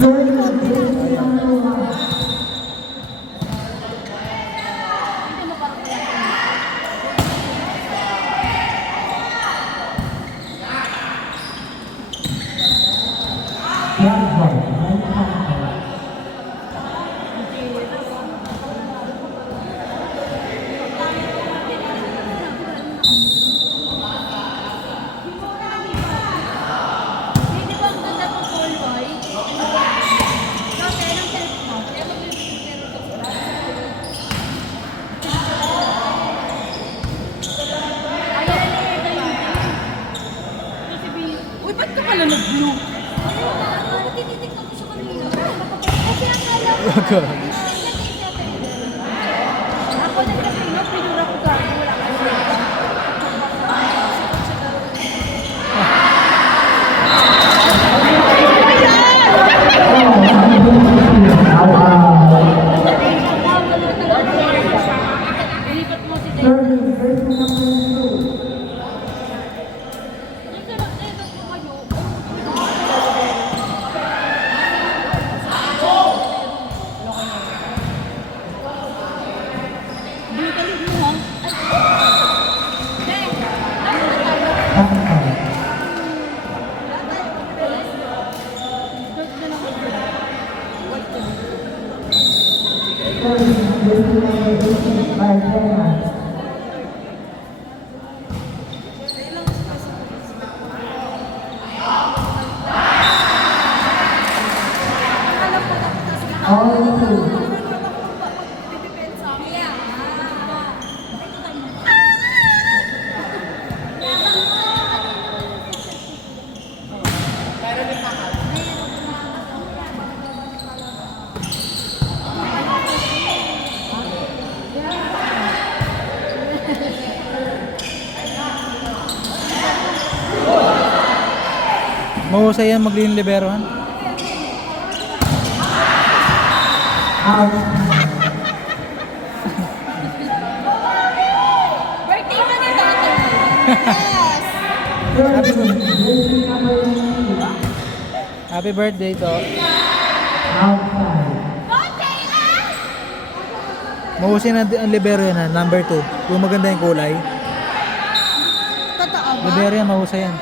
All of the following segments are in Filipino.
konti lang. Uy, ba't ka pala nag-blue? Tinitignan ko siya kanina. Kasi ang alam ko. Ako nagkakino, pinura ko ka. Wala ka siya. Ilipat mo si Dave. Mahusay yan magliling liberohan. Birthday ba ni Dante? Yes! Happy birthday to. Dante ah! Mahusay na ang libero yan ha, number 2. Kung maganda yung kulay. Totoo ba? Libero yan, mahusay yan.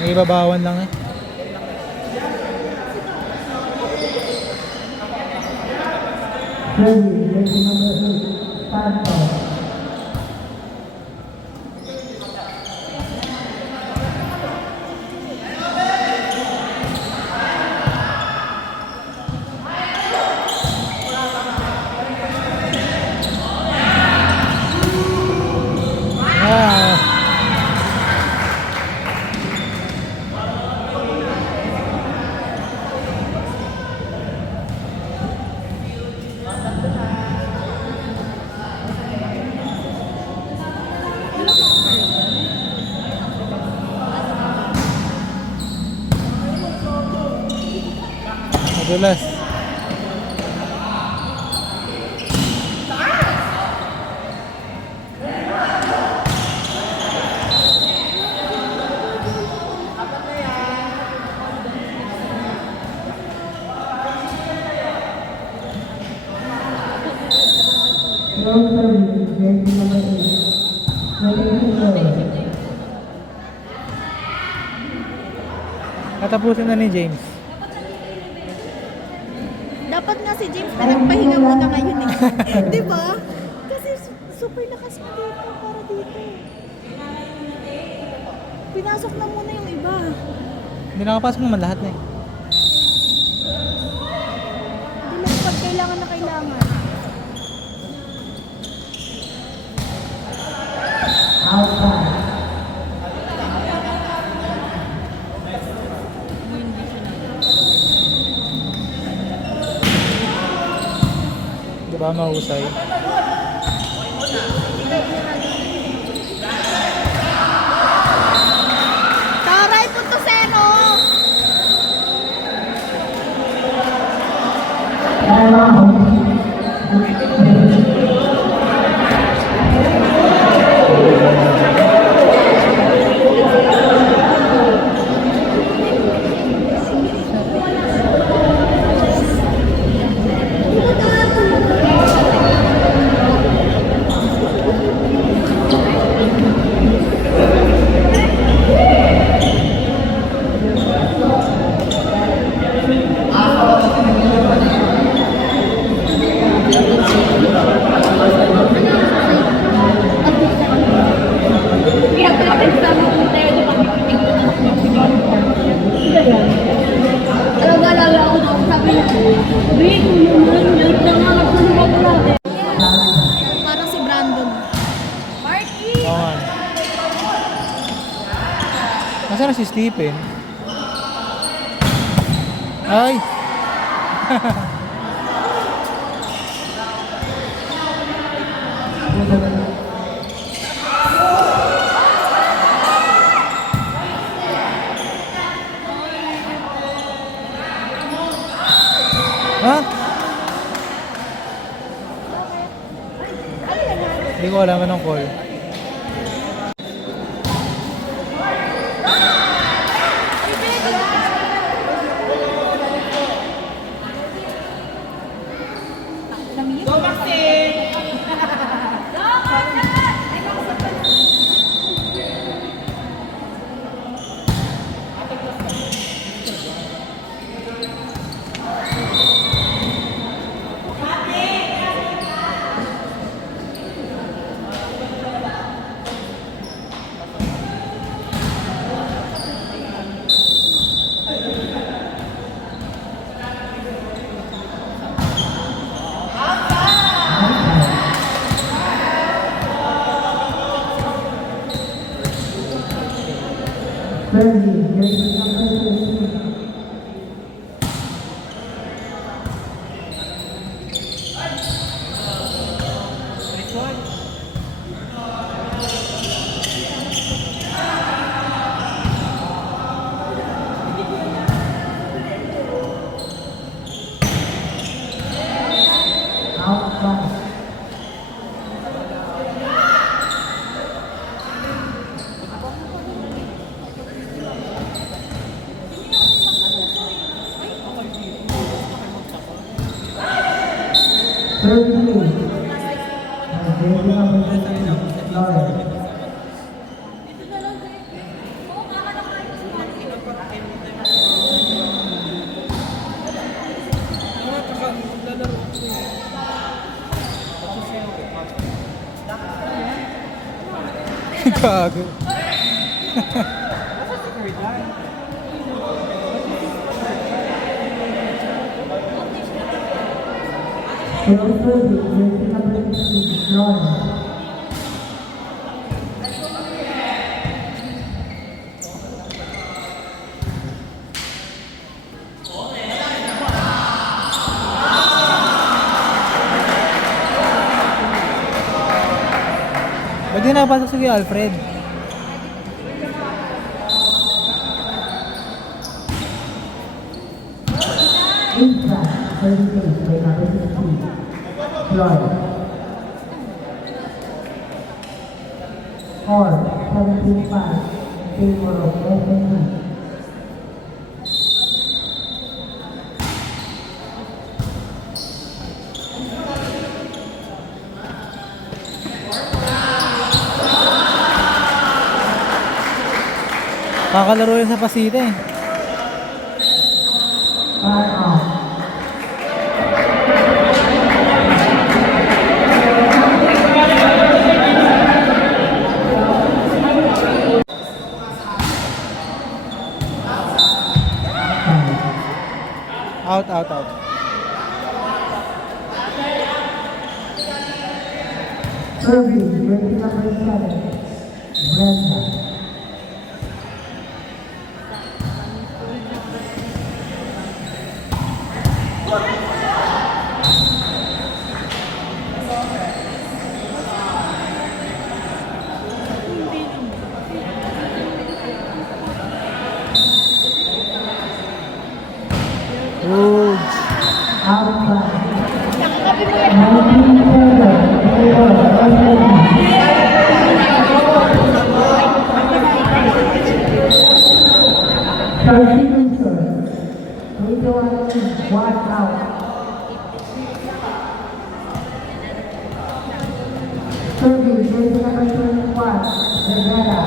May ibabawan lang eh. Ah. Madulas. Katapusin na ni James. Dapat nga si James pinagpahinga muna ngayon eh. Di ba? Kasi super lakas na dito para dito. Pinasok na muna yung iba. Hindi nakapasok naman lahat na eh. Hindi lang pag kailangan na kailangan. Baka mahusay. Taray, punto seno! Kaya pinapit sa mga tayo di ba? Alaga-alaga ako daw. Sabi niya, wait, naman, na nga ako natin. Parang si Brandon. Marky! Oo nga. Nasaan na si Stephen? Ay! Ha? Hindi ko alam anong call. Gago. Ba't di napasok si Alfred? Kakalaro yan sa Pasita eh. Out, out, out. Serving, rating number 7, Brenda. Serving, jersey number 21, Rivera.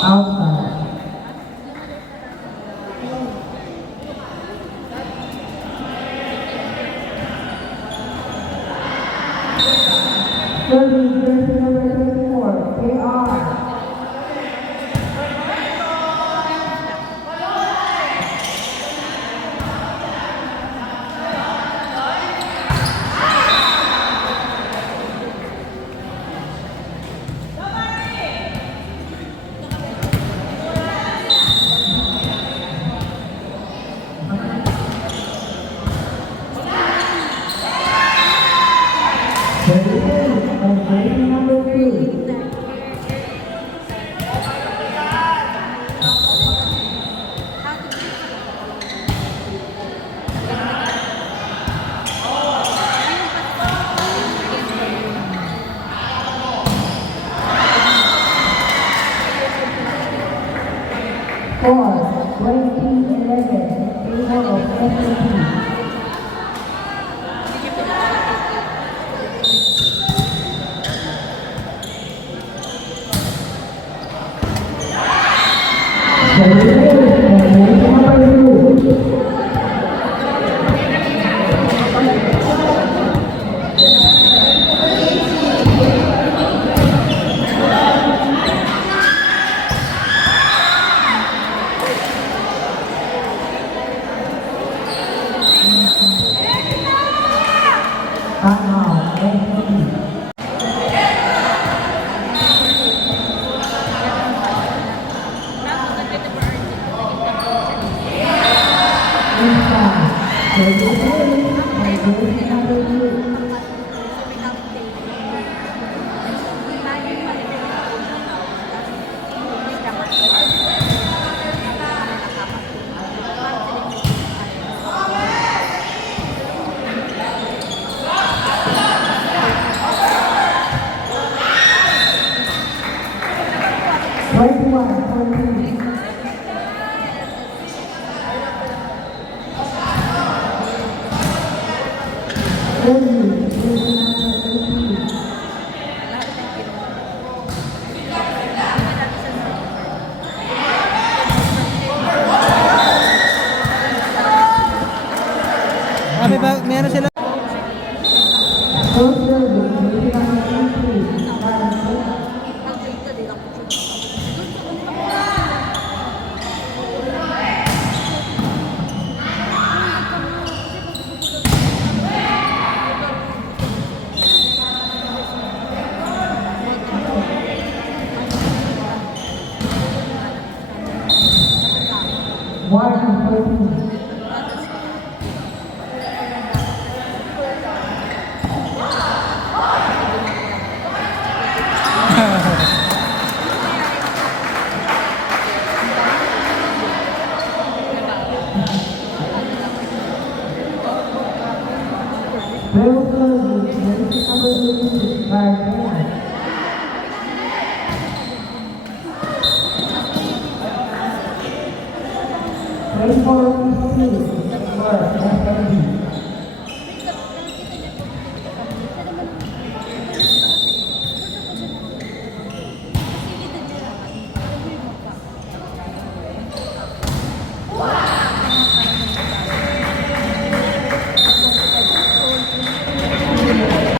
Outside. Serving, jersey number 24, KR. Jersey number 2. Four, 2011, table of SAP. Meron sila. Rainbow City, World,